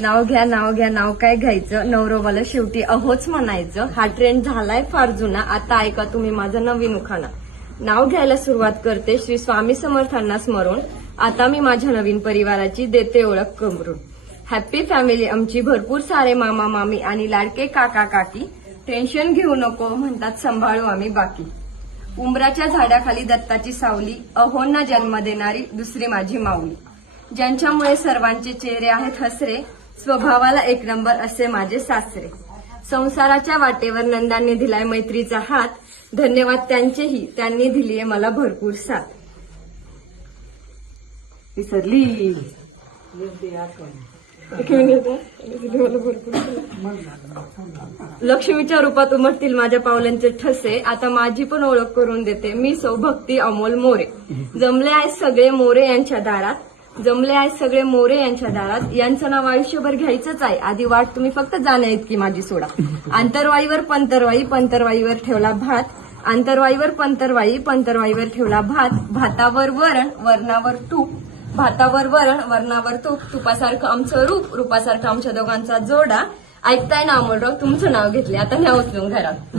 नाव घ्या नाव घ्या नाव काय घ्यायचं, नवरोबाला शेवटी अहोच म्हणायचं. हा ट्रेंड झालाय फार जुना, आता ऐका तुम्ही माझं नवीन उखाणा. नाव घ्यायला सुरुवात करते श्री स्वामी समर्थांना स्मरून, आता मी माझ्या नवीन परिवाराची देते ओळख करून. हॅप्पी फॅमिली आमची, भरपूर सारे मामा मामी आणि लाडके काका काकी. टेन्शन घेऊ नको म्हणतात सांभाळू आम्ही बाकी. उंबराच्या झाडाखाली दत्ताची सावली, अहोंना जन्म देणारी दुसरी माझी माऊली. ज्यांच्यामुळे सर्वांचे चेहरे आहेत हसरे, स्वभावाला एक नंबर असे माझे सासरे. संसाराच्या वाटेवर नंदांनी दिलाय मैत्रीचा हात, धन्यवाद त्यांचेही, त्यांनी दिलीये मला भरपूर साथ. विसरली. लक्ष्मीच्या रूपात उमटतील माझ्या पावलांचे ठसे, आता माझी पण ओळख करून देते, मी सौ भक्ती अमोल मोरे. जमले आहेत सगळे मोरे यांच्या दारात, जमले आहेत सगळे मोरे यांच्या दारात. यांचं नाव आयुष्यभर घ्यायचंच आहे, आधी वाट तुम्ही फक्त जाण्या इतकी माझी सोडा. आंतरवाईवर पंतरवाई, पंतरवाईवर ठेवला भात. आंतरवाईवर पंतरवाई, पंतरवाईवर ठेवला भात. भातावर वरण, वरणावर तूप. भातावर वरण, वरणावर तूप. तुपासारखं आमचं रूप, रूपासारखं आमच्या दोघांचा जोडा. ऐकताय ना अमोलराव, तुमचं नाव घेतले, आता न्या उचलून घरात.